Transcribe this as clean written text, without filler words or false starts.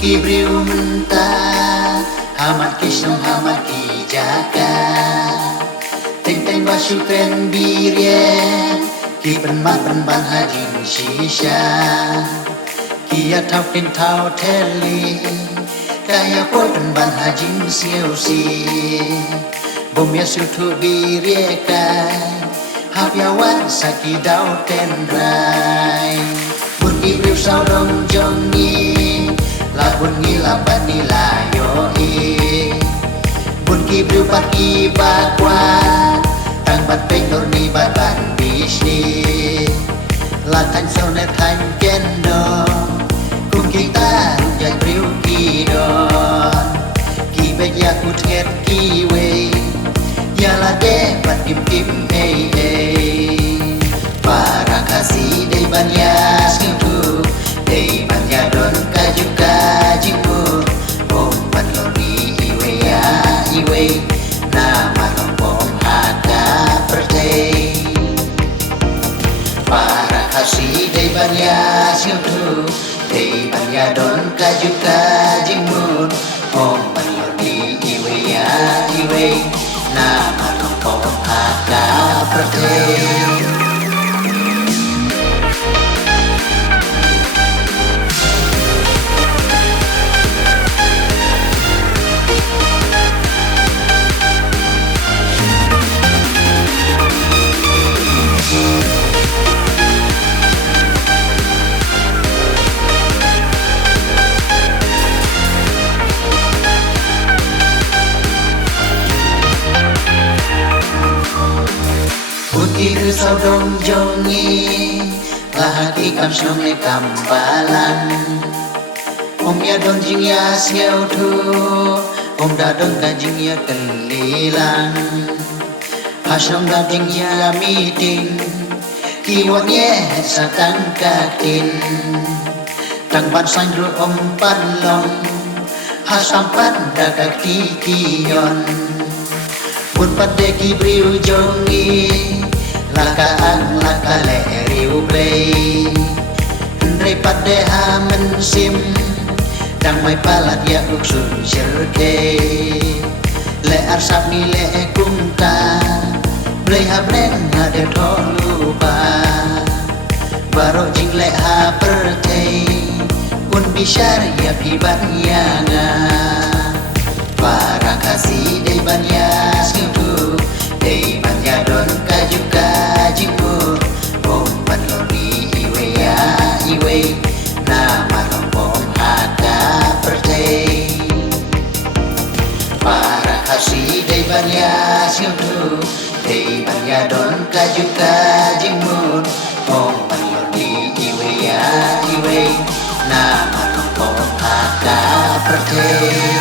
ki briu mentah hamat kisnong hamat ki jaka teng basu ten birien ki penmat penban hajin shisha ki thao tin thao theli kaya poi penban hajin siêu si bom ya su thu bireka hapiawan saki dau ten rai bun ki briu sao dong jong ni la bun ni la ban ni la yo i bun ki briu pat ki ba kwa tang bat pe nor ni ba ban bisni la tan so ne tan ken do kum ki ta ya briu ki do ki be ya ku thet ki we ya la de bat kim kim para kasih dei banya sku dei banya don kaju kajimu om panloni iwe ya iwe nama tompom haka pertei para kasih dei banya sku dei banya don kaju kajimu om panloni iwe ya iwe nama tompom haka pertei Iru sao dong jongi la hati kam snong le kam balan om ya don jing ya siau tu om da don ka jing ya kelilang hasong da jing ya meeting ki won ye satang katin tang ban sang ru om pan long hasam pan da ka ki yon pun pat de ki briu jongi laka ang laka le riu play Ndre pade ha men sim dang mai palat ya uksun sirke le arsap ni le kumta play ha bren ha de to lupa baro jing le ha pertei un bishar ya piban yana para kasih dei banya skitu dei banya don kaju kajimu om panloni iwe ya iwe nama tompom haka pertei para kasih dei banya skitu dei banya don kaju kajimu om panloni iwe ya iwe nama tompom haka pertei